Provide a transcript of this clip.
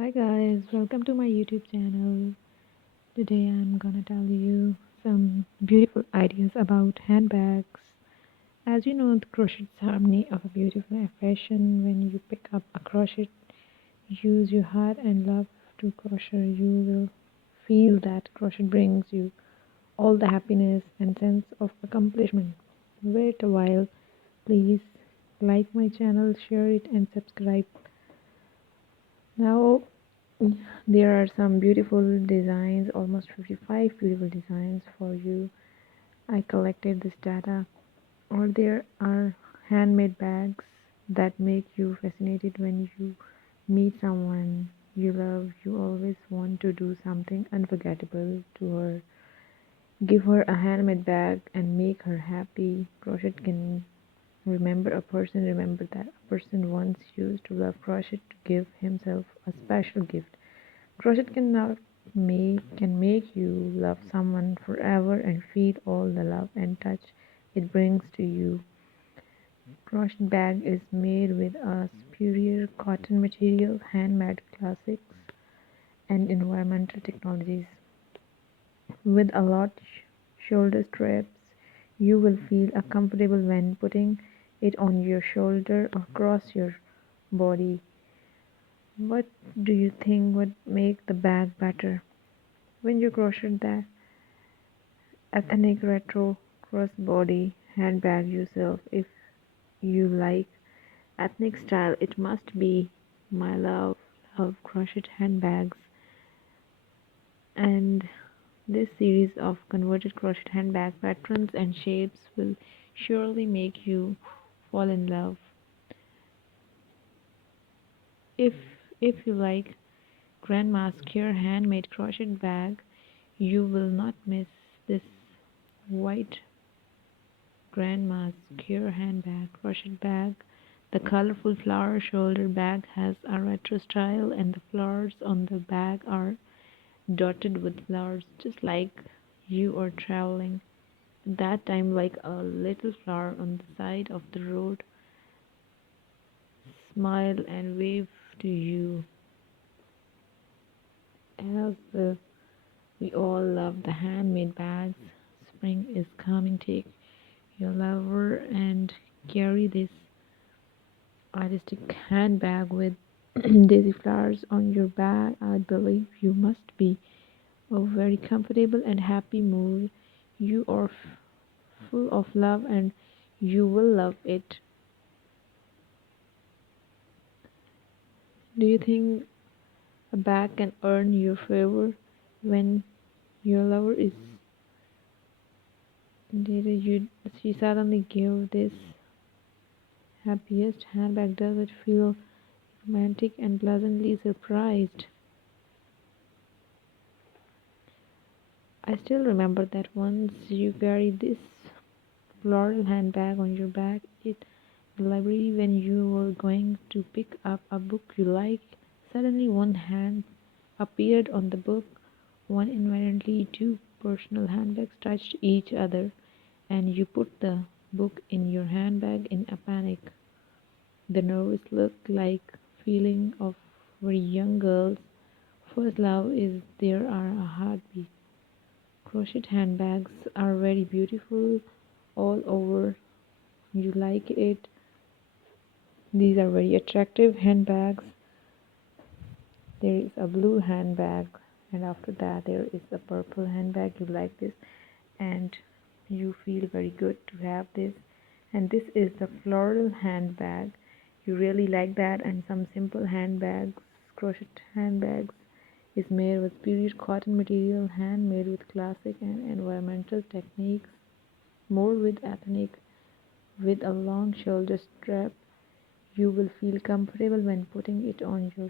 Hi guys, welcome to my YouTube channel. Today I'm gonna tell you some beautiful ideas about handbags. As you know, the crochet is harmony of a beautiful fashion. When you pick up a crochet, use your heart and love to crochet, you will feel that crochet brings you all the happiness and sense of accomplishment. Wait a while, please like my channel, share it and subscribe. Now there are some beautiful designs, almost 55 beautiful designs for you. I collected this data. Or there are handmade bags that make you fascinated when you meet someone you love. You always want to do something unforgettable to her. Give her a handmade bag and make her happy. Crochet can remember that a person once used to love crochet to give himself a special gift. Crochet can make you love someone forever and feel all the love and touch it brings to you. Crochet bag is made with a superior cotton material, handmade classics, and environmental technologies. With a lot shoulder straps, you will feel comfortable when putting it on your shoulder or across your body. What do you think would make the bag better? When you crochet the ethnic retro crossbody handbag yourself, if you like ethnic style, it must be my love crochet handbags. And this series of converted crochet handbag patterns and shapes will surely make you fall in love. If you like grandma's care handmade crochet bag, you will not miss this white grandma's care handbag crochet bag. The colorful flower shoulder bag has a retro style, and the flowers on the bag are dotted with flowers, just like you are traveling. At that time, like a little flower on the side of the road, smile and wave to you. As we all love the handmade bags, spring is coming. Take your lover and carry this artistic handbag with daisy flowers on your bag. I believe you must be a very comfortable and happy mood. You are full of love and you will love it. Do you think a bag can earn your favor when your lover is dated? She suddenly gave this happiest handbag. Does it feel romantic and pleasantly surprised? I still remember that once you carried this floral handbag on your back in the library when you were going to pick up a book you liked. Suddenly one hand appeared on the book. One inadvertently two personal handbags touched each other, and you put the book in your handbag in a panic. The nervous look like feeling of very young girls. First love is there are a heartbeat. Crochet handbags are very beautiful all over. You like it. These are very attractive handbags. There is a blue handbag, and after that there is a purple handbag. You like this and you feel very good to have this. And this is the floral handbag. You really like that. And some simple handbags, crochet handbags, is made with period cotton material, handmade with classic and environmental techniques, more with ethnic, with a long shoulder strap. You will feel comfortable when putting it on your